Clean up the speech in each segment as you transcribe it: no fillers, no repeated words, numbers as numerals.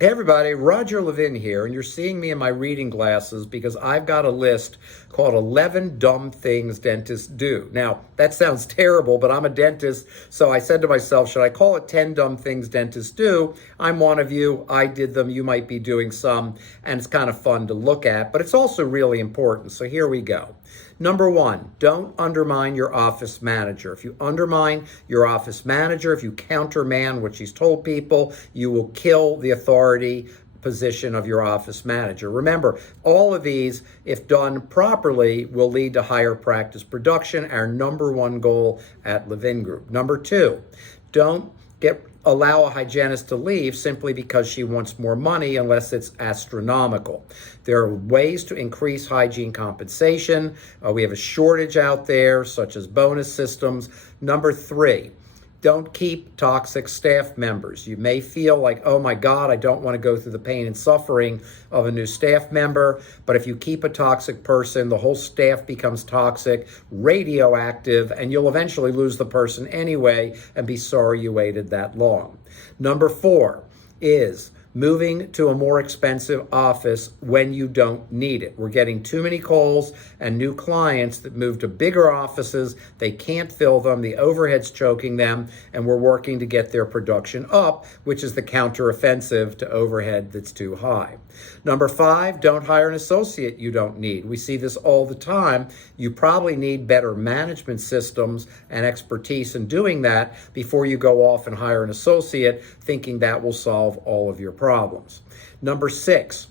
Hey everybody, Roger Levin here, and you're seeing me in my reading glasses because I've got a list called 11 Dumb Things Dentists Do. Now, that sounds terrible, but I'm a dentist, so I said to myself, should I call it 10 Dumb Things Dentists Do? I'm one of you, I did them, you might be doing some, and it's kind of fun to look at, but it's also really important, so here we go. Number one, don't undermine your office manager. If you undermine your office manager, if you countermand what she's told people, you will kill the authority position of your office manager. Remember, all of these, if done properly, will lead to higher practice production, our number one goal at Levin Group. Number two, don't allow a hygienist to leave simply because she wants more money unless it's astronomical. There are ways to increase hygiene compensation. We have a shortage out there, such as bonus systems. Number three, don't keep toxic staff members. You may feel like, oh my God, I don't want to go through the pain and suffering of a new staff member. But if you keep a toxic person, the whole staff becomes toxic, radioactive, and you'll eventually lose the person anyway and be sorry you waited that long. Number four is moving to a more expensive office when you don't need it. We're getting too many calls and new clients that move to bigger offices. They can't fill them. The overhead's choking them, and we're working to get their production up, which is the counteroffensive to overhead that's too high. Number five, don't hire an associate you don't need. We see this all the time. You probably need better management systems and expertise in doing that before you go off and hire an associate thinking that will solve all of your problems. Number six,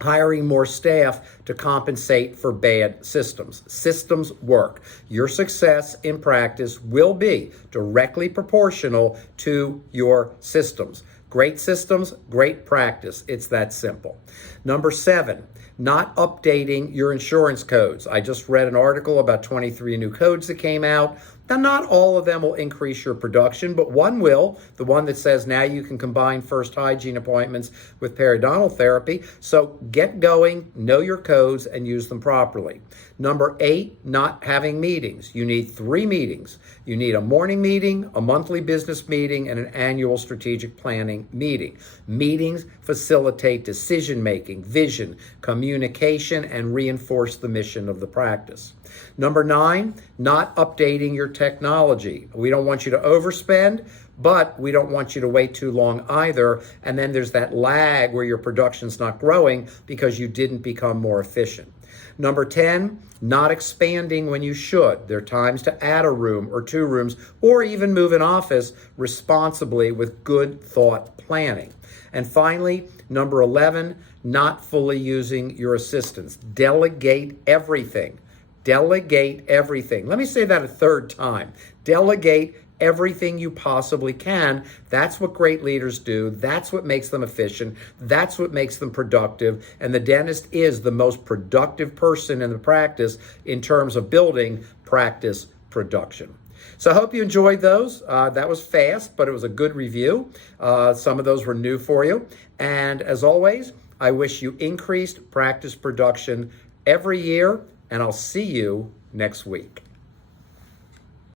hiring more staff to compensate for bad systems. Systems work. Your success in practice will be directly proportional to your systems. Great systems, great practice. It's that simple. Number seven, not updating your insurance codes. I just read an article about 23 new codes that came out. Now, not all of them will increase your production, but one will, the one that says now you can combine first hygiene appointments with periodontal therapy. So get going, know your codes, and use them properly. Number eight, not having meetings. You need 3 meetings. You need a morning meeting, a monthly business meeting, and an annual strategic planning meeting. Meetings facilitate decision-making, vision, communication, and reinforce the mission of the practice. Number 9, not updating your technology. We don't want you to overspend, but we don't want you to wait too long either. And then there's that lag where your production's not growing because you didn't become more efficient. Number 10, not expanding when you should. There are times to add a room or 2 rooms or even move an office responsibly with good thought planning. And finally, number 11, not fully using your assistants. Delegate everything. Delegate everything. Let me say that a third time. Delegate everything you possibly can. That's what great leaders do. That's what makes them efficient. That's what makes them productive. And the dentist is the most productive person in the practice in terms of building practice production. So I hope you enjoyed those. That was fast, but it was a good review. Some of those were new for you. And as always, I wish you increased practice production every year, and I'll see you next week.